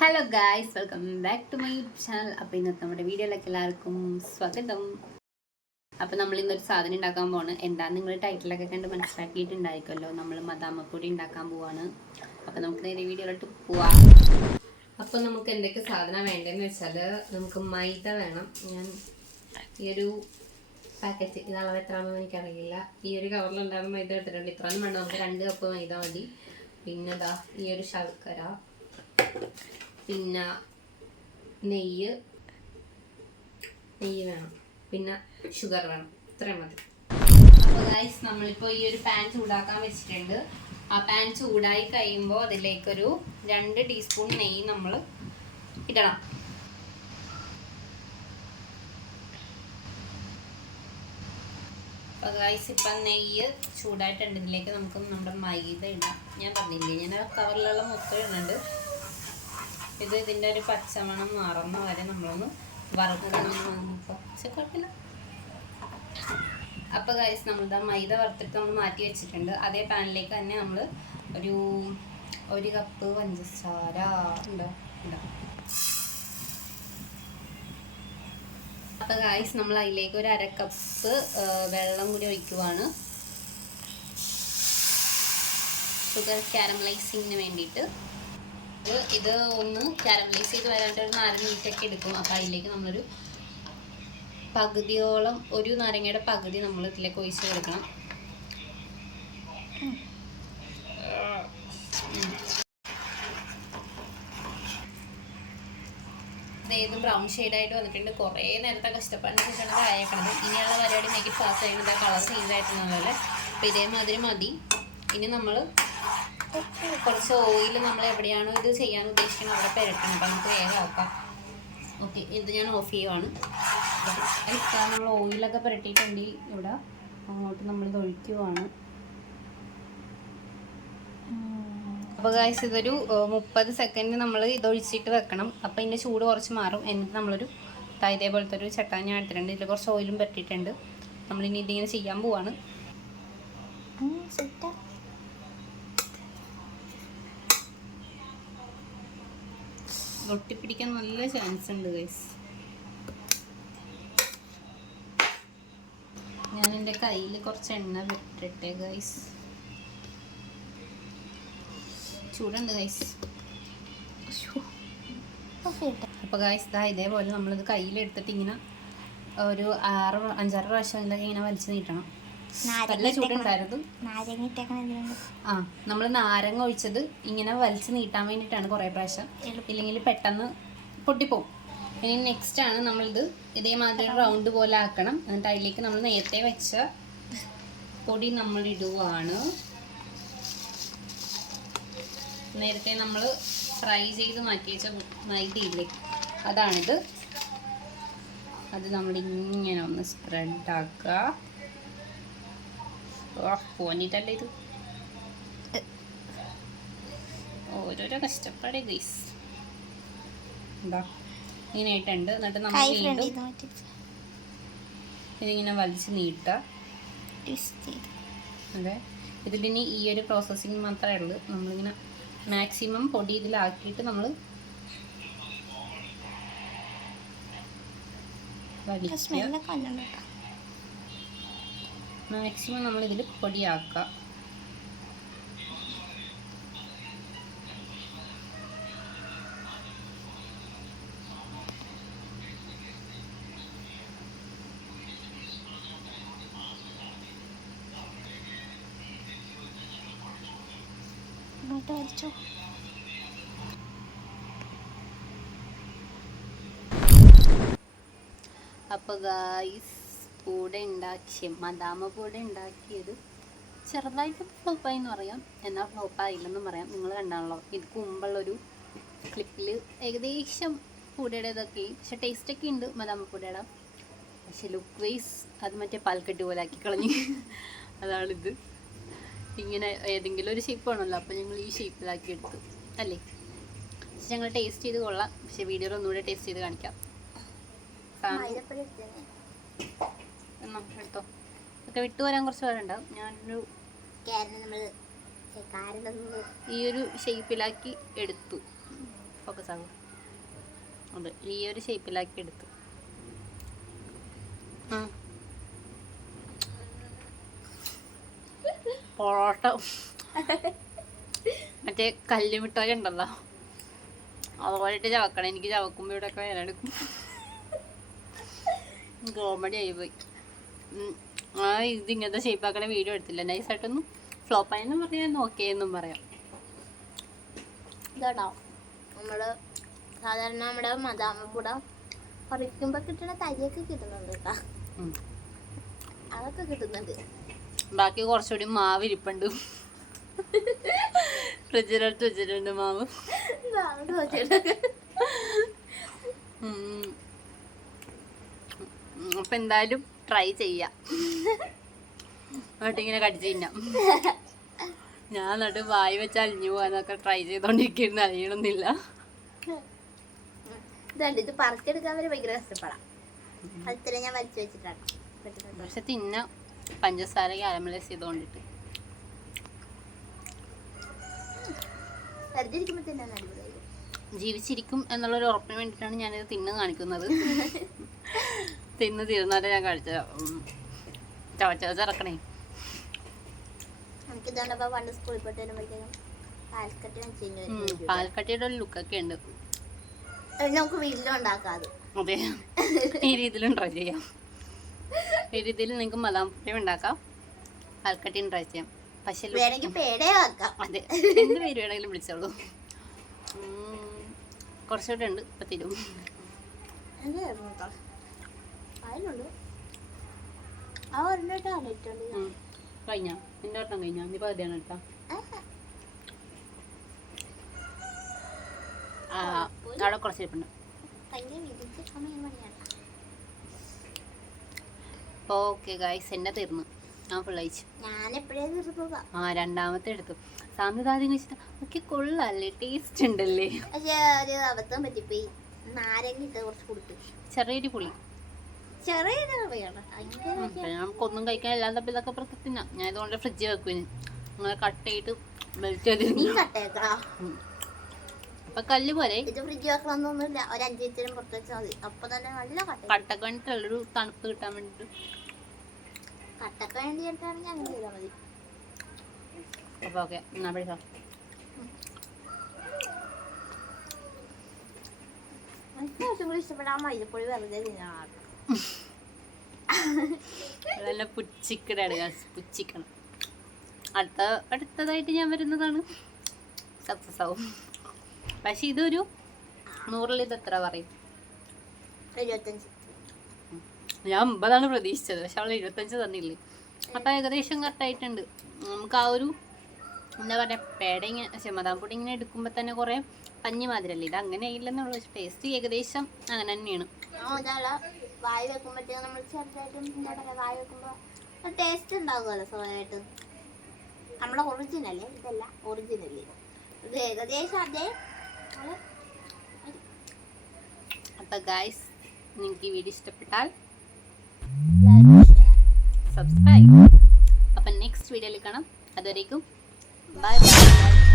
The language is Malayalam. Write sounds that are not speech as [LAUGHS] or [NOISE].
Hello guys welcome back to my YouTube channel അപ്പോൾ ഇന്നത്തെ നമ്മുടെ വീഡിയോയിലേക്ക് എല്ലാവർക്കും സ്വാഗതം. അപ്പോൾ നമ്മൾ ഇന്നൊരു സാധനം ഉണ്ടാക്കാൻ പോവാണ്. എന്താണെന്ന് നിങ്ങൾ ടൈറ്റിലൊക്കെ കണ്ട് മനസ്സിലാക്കിയിട്ടുണ്ടായിരിക്കുമല്ലോ. നമ്മൾ മദാമപ്പൊടി ഉണ്ടാക്കാൻ പോവാണ്. അപ്പോൾ നമുക്ക് നേരെ വീഡിയോയിലോട്ട് പോവാം. അപ്പോൾ നമുക്ക് എന്തൊക്കെ സാധനം വേണ്ടതെന്ന് വെച്ചാൽ നമുക്ക് മൈദ വേണം. ഞാൻ ഈ ഒരു പാക്കറ്റ് ഇത് അളവ് എത്രയാണെന്ന് എനിക്കറിയില്ല. ഈ ഒരു കവറിലുണ്ടാകുന്ന മൈദ എടുത്തിട്ടുണ്ട് ഇത്രയും വേണം. നമുക്ക് രണ്ട് കപ്പ് മൈദ മതി. പിന്നെ ഈ ഒരു ശർക്കര. പിന്നെ നെയ്യ്. നെയ്യ് വേണം. പിന്നെ ഷുഗർ വേണം. ഇത്രയും മതി. അപ്പോൾ ഗൈസ് നമ്മളിപ്പോൾ ഈ ഒരു പാൻ ചൂടാക്കാൻ വെച്ചിട്ടുണ്ട്. ആ പാൻ ചൂടായി കഴിയുമ്പോൾ അതിലേക്കൊരു രണ്ട് ടീസ്പൂൺ നെയ്യ് നമ്മൾ ഇടണം. അപ്പോൾ ഗൈസ് ഇപ്പം നെയ്യ് ചൂടായിട്ടുണ്ട്. ഇതിലേക്ക് നമുക്ക് നമ്മുടെ മൈദ ഇടാം. ഞാൻ പറഞ്ഞില്ലേ ഞാൻ കവറിലുള്ള മൊത്തം ഇടുന്നുണ്ട്. ഇത് ഇതിന്റെ ഒരു പച്ചമണം മാറുന്ന വരെ നമ്മളൊന്ന് വറുക്കണം കുഴപ്പമില്ല. അപ്പോൾ ഗൈസ് നമ്മളിതാ മൈദ വറുത്തിട്ട് നമ്മൾ മാറ്റി വെച്ചിട്ടുണ്ട്. അതേ പാനിലേക്ക് തന്നെ നമ്മൾ ഒരു ഒരു കപ്പ് പഞ്ചസാര ഉണ്ടോ? ഉണ്ടോ? അപ്പോൾ ഗൈസ് നമ്മൾ അതിലേക്ക് ഒരു അരക്കപ്പ് കപ്പ് വെള്ളം കൂടി ഒഴിക്കുവാണ്. ഷുഗർ കാരമലൈസിങ്ങിന് വേണ്ടിയിട്ട്. ഇത് ഇത് ഒന്ന് കാരമലൈസ് ചെയ്ത് വരാനായിട്ട് ഒരു നാല് മിനിറ്റൊക്കെ എടുക്കും. അപ്പോൾ അതിലേക്ക് നമ്മളൊരു പകുതിയോളം ഒരു നാരങ്ങയുടെ പകുതി നമ്മൾ ഇതിലേക്ക് ഒഴിച്ച് കൊടുക്കണം. ഏത് ബ്രൗൺ ഷെയ്ഡായിട്ട് വന്നിട്ടുണ്ട്. കുറേ നേരത്തെ കഷ്ടപ്പാടിന് ശേഷമാണ് ഇത് അയക്കണത് ഇനിയുള്ള പരിപാടി മേക്ക് പാസ് ആയിട്ട് കളർ ആയിട്ടുള്ളതല്ലേ അപ്പോൾ ഇതേമാതിരി മതി. ഇനി നമ്മൾ കുറച്ച് ഓയിൽ നമ്മൾ എവിടെയാണോ ഇത് ചെയ്യാൻ ഉദ്ദേശിക്കുന്നത് അവിടെ പെരട്ടണം. അപ്പം നമുക്ക് വേഗം ആക്കാം ഓക്കെ ഇത് ഞാൻ ഓഫ് ചെയ്യുവാണ്. നമ്മൾ ഓയിലൊക്കെ പുരട്ടിയിട്ടുണ്ട് ഇവിടെ. അങ്ങോട്ട് നമ്മളിത് ഒഴിക്കുവാണ്. അപ്പോൾ ഗായ്സ് ഇതൊരു മുപ്പത് സെക്കൻഡ് നമ്മൾ ഇതൊഴിച്ചിട്ട് വെക്കണം. അപ്പോൾ ഇതിന്റെ ചൂട് കുറച്ച് മാറും. എന്നിട്ട് നമ്മളൊരു ഇതേപോലത്തെ ഒരു ചട്ടാൻ ഞാൻ എടുത്തിട്ടുണ്ട് ഇതിൽ കുറച്ച് ഓയിലും പറ്റിയിട്ടുണ്ട് നമ്മളിനി ഇതിങ്ങനെ ചെയ്യാൻ പോവാണ്. ഒട്ടിപ്പിടിക്കാൻ നല്ല ചാൻസ് ഉണ്ട് ഗൈസ് ഞാൻ എന്റെ കയ്യിൽ കുറച്ച് എണ്ണ വിട്ടിട്ടെ ഗൈസ് ചൂടുണ്ട് ഗൈസ് അപ്പോൾ ഗൈസ് ഇതാ ഇതേപോലെ നമ്മളിത് കയ്യിലെടുത്തിട്ട് ഇങ്ങനെ ഒരു ആറ് അഞ്ചാറ് പ്രാവശ്യം ഇങ്ങനെ വലിച്ചു നീട്ടണം. നല്ല ചൂടുണ്ടായിരുന്നു ആ നമ്മൾ നാരങ്ങ ഒഴിച്ചത് ഇങ്ങനെ വലിച്ചു നീട്ടാൻ വേണ്ടിയിട്ടാണ് കുറേ പ്രാവശ്യം. ഇല്ലെങ്കിൽ പെട്ടെന്ന് പൊട്ടിപ്പോവും. ഇനി നെക്സ്റ്റ് ആണ് നമ്മളിത് ഇതേമാതിരി റൗണ്ട് പോലെ ആക്കണം. എന്നിട്ട് അതിലേക്ക് നമ്മൾ നേരത്തെ വെച്ച പൊടി നമ്മൾ ഇടുവാണ്. നേരത്തെ നമ്മൾ ഫ്രൈ ചെയ്ത് മാറ്റി വെച്ച മൈദയില്ലേ അതാണിത്. അത് നമ്മൾ ഇങ്ങനെ ഒന്ന് സ്പ്രെഡ് ആക്കുക. പോന്നിട്ടല്ലേ ഇത്? ഓരോരോ കഷ്ടപ്പാട് ഗൈസ് എന്താ? ഇങ്ങനെ ആയിട്ടുണ്ട് എന്നിട്ട് നമ്മൾ വീണ്ടും ഇതിങ്ങനെ വലിച്ച് നീട്ടുക. അതെ. ഇതിലിനി ഈ ഒരു പ്രോസസ്സിങ് മാത്രമേ ഉള്ളൂ. നമ്മളിങ്ങനെ മാക്സിമം പൊടി ഇതിലാക്കിയിട്ട് നമ്മൾ വലിക്കുക. മാക്സിമം നമ്മൾ ഇതിൽ പൊടിയാക്കുക അപ്പോൾ ഗായ്സ് കൂടെ ഉണ്ടാക്കിയ മദാമ കൂടെ ഉണ്ടാക്കിയത് ചെറുതായിട്ട് ഫ്ലോപ്പായി എന്ന് പറയാം. എന്നാൽ ഫ്ലോപ്പായില്ലെന്നും പറയാം. നിങ്ങൾ കണ്ടാണല്ലോ. ഇത് മുമ്പുള്ളൊരു ക്ലിപ്പിൽ ഏകദേശം പൂടയുടെ ഇതൊക്കെ പക്ഷെ ടേസ്റ്റൊക്കെ ഉണ്ട് മദാമ പൂടയുടെ പക്ഷെ ലുക്ക് വൈസ് അത് മറ്റേ പാൽക്കെട്ട് പോലെ ആക്കി കളഞ്ഞു. അതാണിത്. ഇങ്ങനെ ഏതെങ്കിലും ഒരു ഷേപ്പ് ആണല്ലോ അപ്പോൾ ഞങ്ങൾ ഈ ഷേപ്പിലാക്കി എടുത്തു. അല്ലേ? പക്ഷെ ഞങ്ങൾ ടേസ്റ്റ് ചെയ്ത് കൊള്ളാം. പക്ഷെ വീഡിയോയിൽ ഒന്നുകൂടെ ടേസ്റ്റ് ചെയ്ത് കാണിക്കാം. എന്നാ എടുത്തോ ഒക്കെ വിട്ടു വരാൻ കുറച്ച് പേരുണ്ടാവും ഞാനൊരു ഈ ഒരു ഷേപ്പിലാക്കി എടുത്തു. ഫോക്കസ് ആകും അതെ ഈ ഒരു ഷേപ്പിലാക്കി എടുത്തു. പൊറോട്ട. മറ്റേ കല്ലുമിഠായി ഉണ്ടല്ലോ. അതുപോലെയിട്ട് ചവക്കണം. എനിക്ക് ചവക്കുമ്പോൾ ഇവിടെ ഒക്കെ വേനെടുക്കും കോമഡി [LAUGHS] ആയി പോയി. ഇത് ഇങ്ങനത്തെ ഷേപ്പാക്കണ വീഡിയോ എടുത്തില്ല. നൈസായിട്ടൊന്നും ഫ്ലോപ്പായെന്നും പറയാം ഓക്കെ എന്നും പറയാം. ഇതാണോ? നമ്മൾ സാധാരണ നമ്മുടെ മദാമപ്പൂട പറിക്കുമ്പോ കിട്ടുന്ന തരിയൊക്കെ കിട്ടുന്നുണ്ട് കേട്ടാ. അതൊക്കെ കിട്ടുന്നുണ്ട്. ബാക്കി കുറച്ചുകൂടി മാവ് ഇരിപ്പുണ്ട്. ഫ്രിഡ്ജിനടുത്ത് വെച്ചിട്ടുണ്ട് മാവ്. അപ്പൊ എന്തായാലും ട്രൈ ചെയ്യാം. എന്നിട്ട് ഇങ്ങനെ കടിച്ചു തിന്നാം. ഞാൻ എന്നിട്ട് വായി വെച്ച് അലിഞ്ഞു പോകാനൊക്കെ ട്രൈ ചെയ്തോണ്ടിരിക്കുന്നു. അറിയണമെന്നില്ല ഇതുണ്ട്. ഇത് പറിച്ചെടുക്കാൻ വരെ ഭയങ്കര കഷ്ടപ്പെടാം. അതിത്ര ഞാൻ വലിച്ചു വെച്ചിട്ടാണ്. പക്ഷെ തിന്ന. പഞ്ചസാര കാരമലൈസ് ചെയ്തോണ്ടിട്ട്. ജീവിച്ചിരിക്കും എന്നുള്ളൊരു ഉറപ്പിന് വേണ്ടിയിട്ടാണ് ഞാനിത് തിന്ന് കാണിക്കുന്നത്. [LAUGHS] തിന്ന് തീർന്നാലേ ഞാൻ കഴിച്ച ചവച്ചവച്ച് ഇറക്കണേ. പണ്ട് സ്കൂളിൽ പോയിട്ട് വരുമ്പോഴത്തേക്കും പാൽക്കട്ടിയുടെ ഒരു ലുക്കൊക്കെ ഉണ്ട്. നമുക്ക് അതെ. ഈ രീതിയിലും ട്രൈ ചെയ്യാം. ഈ രീതിയിൽ നിങ്ങൾക്ക് പുട്ടി ഉണ്ടാക്കാം. പാൽക്കട്ടിയും ട്രൈ ചെയ്യാം. പക്ഷേ അതെ. എന്ത് പേര് വേണമെങ്കിലും വിളിച്ചോളൂ. കുറച്ചുകൂടെ ഉണ്ട്. ഇപ്പം തരും. എന്തായിരുന്നു കേട്ടോ അതിനുണ്ട് ആ ഒരെണ്ണം ഇട്ടുണ്ട് ഉം. കഴിഞ്ഞാ? നിന്റെ വട്ടം കഴിഞ്ഞാ? നീ പകുതിയാണ് കേട്ടോ ആ. അവിടെ കുറച്ച് ഇരിപ്പുണ്ട്. ഭയങ്കര വിരിച്ച് സമയം പണിയാണ് ഓക്കെ ഗായ്സ് എന്നെ തീർന്നു. ഞാൻ ഫുൾ അയച്ചു ആ രണ്ടാമത്തെ എടുത്തു. സാമ്യതാദ്യം കഴിച്ചിട്ട് ഒക്കെ കൊള്ളാല്ലേ? ടേസ്റ്റ് ഉണ്ടല്ലേ? ചെറിയൊരു പുളി. ചെറിയ നമുക്കൊന്നും കഴിക്കാൻ ഇല്ലാത്ത ഇതൊക്കെ പുറത്ത് ഞാൻ ഇതുകൊണ്ട് ഫ്രിഡ്ജ് വെക്കുവിന് അങ്ങനെ കട്ട് ചെയ്തിട്ട്. കട്ടേക്കടാ അപ്പൊ കല്ല് പോലെ. കട്ടക്ക് വേണ്ടിയിട്ടുള്ളൊരു തണുപ്പ് കിട്ടാൻ വേണ്ടിട്ട്. കട്ടക്ക് വേണ്ടിയിട്ടാണെങ്കിൽ അങ്ങനെ ചെയ്താൽ മതി. അപ്പൊ ഓക്കെ എന്നാ പിടിച്ചോ. എനിക്ക് കുറച്ചും കൂടി ഇഷ്ടപ്പെടാൻ മൈദപ്പൊടി വെറുതെ തിന്നാണ് നല്ല പുച്ചിക്കടാണ് പുച്ചിക്കണം അടുത്ത അടുത്തതായിട്ട് ഞാൻ വരുന്നതാണ് സക്സസ് ആവും പക്ഷെ ഇതൊരു നൂറിൽ ഇത് എത്ര പറയും? ഞാൻ അമ്പതാണ് പ്രതീക്ഷിച്ചത് പക്ഷെ അവൾ ഇരുപത്തഞ്ച് തന്നില്ലേ? അപ്പം ഏകദേശം കറക്റ്റായിട്ടുണ്ട് നമുക്ക് ആ ഒരു എന്താ പറയുക പേട ഇങ്ങനെ ചെമ്മതാം പൊടി ഇങ്ങനെ എടുക്കുമ്പോൾ തന്നെ കുറേ പഞ്ഞി മാതിരല്ലേ ഇത് അങ്ങനെ ഇല്ലെന്നുള്ള ടേസ്റ്റ് ഏകദേശം അങ്ങനെ തന്നെയാണ്. വായി വെക്കുമ്പോഴത്തേക്കും നമ്മൾ ചെറുതായിട്ടും പറയാ വായി വെക്കുമ്പോൾ ടേസ്റ്റ് ഉണ്ടാകുമല്ലോ സ്വാഭാവികമായിട്ടും നമ്മുടെ ഒറിജിനല്ലേ ഇതല്ല ഒറിജിനൽ ഇത് ഏകദേശം അതേ. അപ്പോൾ അപ്പം ഗായ്സ് നിങ്ങൾക്ക് ഈ വീഡിയോ ഇഷ്ടപ്പെട്ടാൽ. സബ്സ്ക്രൈബ് അപ്പം നെക്സ്റ്റ് വീഡിയോയിൽ കാണാം. അതുവരേക്കും ബൈ ബൈ